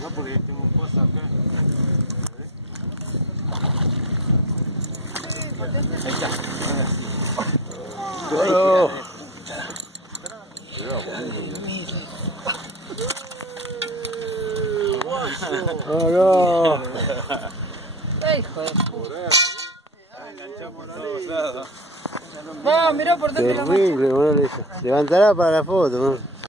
No, porque tengo cosas acá. ¡Oh! ¡Oh, no! Hijo de puta. Enganchado por todos lados. Va, mirá por dónde la Terrible, boludo. Levantará para la foto, ¿no?